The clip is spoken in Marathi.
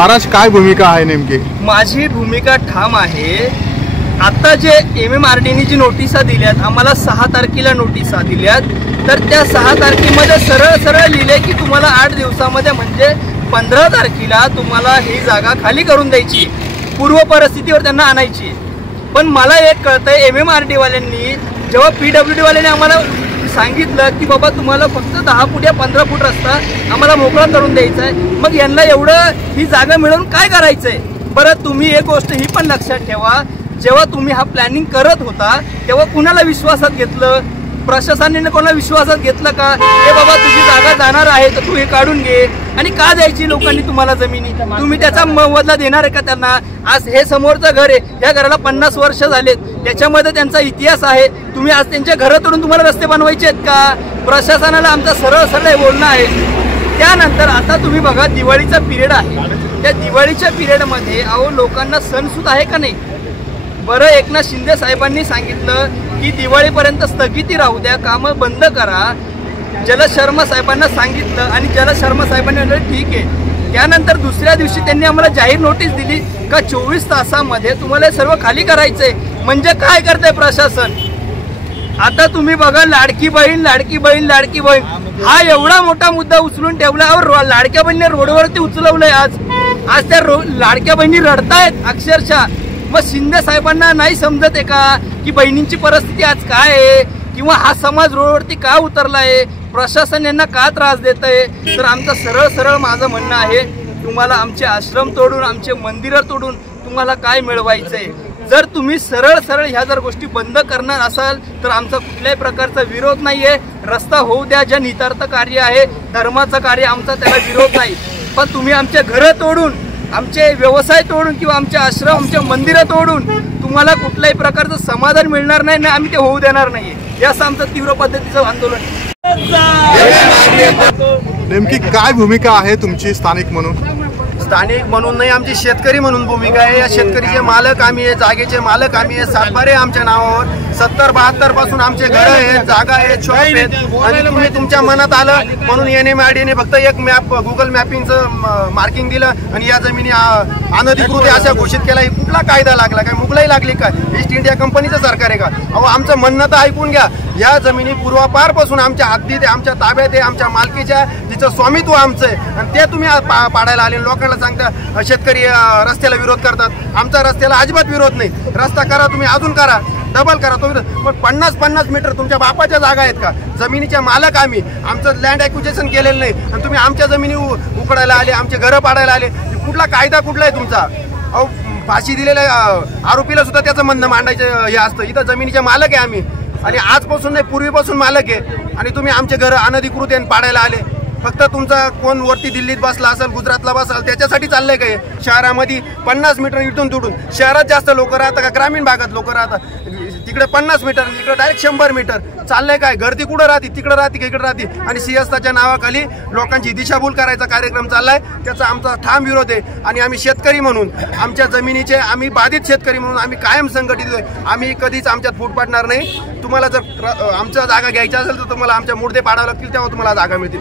महाराज काय भूमिका आहे नेमकी? माझी भूमिका ठाम आहे। आता जे MMRDने जी नोटिसा दिल्यात आम्हाला 6 तारखेला नोटिसा दिल्यात, तर त्या 6 तारखेमध्ये सरळ लिहिले की तुम्हाला 8 दिवसामध्ये म्हणजे 15 तारखेला तुम्हाला ही जागा खाली करून द्यायची, पूर्व परिस्थितीवर त्यांना आणायची। पण मला एक कळतंय MMRD वाल्यांनी जेव्हा PWD वाल्यांनी आम्हाला सांगितलं की बाबा तुम्हाला फक्त 10 फूट या 15 फूट रस्ता आम्हाला मोकळा करून द्यायचा आहे, मग यांना एवढं ही जागा मिळवून काय करायचंय? बरं, तुम्ही एक गोष्ट ही पण लक्षात ठेवा, जेव्हा तुम्ही हा प्लॅनिंग करत होता तेव्हा कुणाला विश्वासात घेतलं? प्रशासनाने कोणाला विश्वासात घेतलं का? हे बाबा तुझी जागा जाणार आहे तर तू हे काढून घे, आणि का द्यायची लोकांनी तुम्हाला जमिनी? तुम्ही त्याचा मोबदला देणार आहे का त्यांना? आज हे समोरचं घर आहे, या घराला 50 वर्ष झालेत, त्याच्यामध्ये त्यांचा इतिहास आहे, तुम्ही आज त्यांच्या घरातून तुम्हाला रस्ते बनवायचे आहेत का? प्रशासनाला आमचा सरळ बोलणं आहे। त्यानंतर आता तुम्ही बघा, दिवाळीचा पिरियड आहे, त्या दिवाळीच्या पिरियडमध्ये अहो लोकांना सणसूद आहे का नाही? बरं, एकनाथ शिंदे साहेबांनी सांगितलं की दिवाळीपर्यंत स्थगिती राहू द्या, कामं बंद करा। जलज शर्मा साहेबांना सांगितलं आणि जलज शर्मा साहेबांनी म्हटलं ठीक आहे। त्यानंतर दुसऱ्या दिवशी त्यांनी आम्हाला जाहीर नोटीस दिली का 24 तासामध्ये तुम्हाला सर्व खाली करायचंय। म्हणजे काय करतंय प्रशासन? आता तुम्ही बघा, लाडकी बहीण हा एवढा मोठा मुद्दा उचलून ठेवला। लाडक्या बहिणीने रोडवरती उचलवलंय। आज त्या लाडक्या बहिणी रडतायत अक्षरशः। मग शिंदे साहेबांना नाही समजत आहे का की बहिणींची परिस्थिती आज काय आहे, किंवा हा समाज रोडवरती का उतरलाय? प्रशासन यांना का त्रास देत आहे? तर आमचं सरळ माझं म्हणणं आहे, तुम्हाला आमचे आश्रम तोडून, आमचे मंदिरं तोडून तुम्हाला काय मिळवायचंय? जर तुम्ही सरळ ह्या जर गोष्टी बंद करणार असाल तर आमचा कुठल्याही प्रकारचा विरोध नाहीये। रस्ता होऊ द्या, जे नितार्थ कार्य आहे, धर्माचं कार्य, आमचा त्याला विरोध नाही। पण तुम्ही आमचे घरं तोडून, आमचे व्यवसाय तोडून, किंवा आमचे आश्रम, आमचे मंदिरं तोडून तुम्हाला कुठल्याही प्रकारचं समाधान मिळणार नाही, आम्ही ते होऊ देणार नाहीये। हे असं आमचं तीव्र पद्धतीचं आंदोलन। नेमकी काय भूमिका आहे तुमची स्थानिक म्हणून? स्थानिक म्हणून नाही, आमची शेतकरी म्हणून भूमिका आहे। या शेतकरीचे मालक आम्ही आहे, जागेचे मालक आम्ही आहे, सातबारे आमच्या नावावर 70-72 पासून आमचे घर आहेत, जागा आहे, शॉप आहेत, आणि तुम्ही तुमच्या मनात आलं म्हणून MMRDने फक्त एक मॅप, गुगल मॅपिंगचं मार्किंग दिलं आणि या जमिनी अनधिकृत अशा घोषित केला। कुठला कायदा लागला? काय मुघलाई लागली का? ईस्ट इंडिया कंपनीचं सरकार आहे का? अहो, आमचं म्हणणं तर ऐकून घ्या। या जमिनी पूर्वापारपासून आमच्या हद्दीत, आमच्या ताब्यात आहे, आमच्या मालकीच्या, तिचं स्वामित्व आमचं आहे, आणि ते तुम्ही पाडायला आले। लोकांना सांगता शेतकरी रस्त्याला विरोध करतात, आमचा रस्त्याला अजिबात विरोध नाही। रस्ता करा तुम्ही, अजून करा, डबल करा तुम्ही, पण 50-50 मीटर तुमच्या बापाच्या जागा आहेत का? जमिनीच्या मालक आम्ही, आमचं लँड ॲक्विजिशन केलेलं नाही, आणि तुम्ही आमच्या जमिनी उकडायला आले, आमचे घरं पाडायला आले। कुठला कायदा कुठला आहे तुमचा? अहो, फाशी दिलेल्या आरोपीला सुद्धा त्याचं म्हणणं मांडायचं हे असतं। इथं जमिनीचे मालक आहे आम्ही, आणि आजपासून नाही, पूर्वीपासून मालक आहे, आणि तुम्ही आमचे घरं अनधिकृत पाडायला आले। फक्त तुमचा कोण वरती दिल्लीत बसला असेल, गुजरातला बसाल, त्याच्यासाठी चाललंय काय? शहरामध्ये 50 मीटर इथून तुडून शहरात जास्त लोक राहतात का ग्रामीण भागात लोक राहतात? तिकडे 50 मीटर, इकडे डायरेक्ट 100 मीटर चाललंय काय? गर्दी कुठं राहते? तिकडे राहते की इकडे राहते? आणि सिंहस्थाच्या नावाखाली लोकांची दिशाभूल करायचा कार्यक्रम चाललाय, त्याचा आमचा ठाम विरोध आहे। आणि आम्ही शेतकरी म्हणून, आमच्या जमिनीचे आम्ही बाधित शेतकरी म्हणून आम्ही कायम संघटित आहे। आम्ही कधीच आमच्यात फूट पाडणार नाही। तुम्हाला जर आमच्या जागा घ्यायच्या असेल तर तुम्हाला आमच्या मुर्दे पाडावे लागतील, तेव्हा तुम्हाला जागा मिळतील।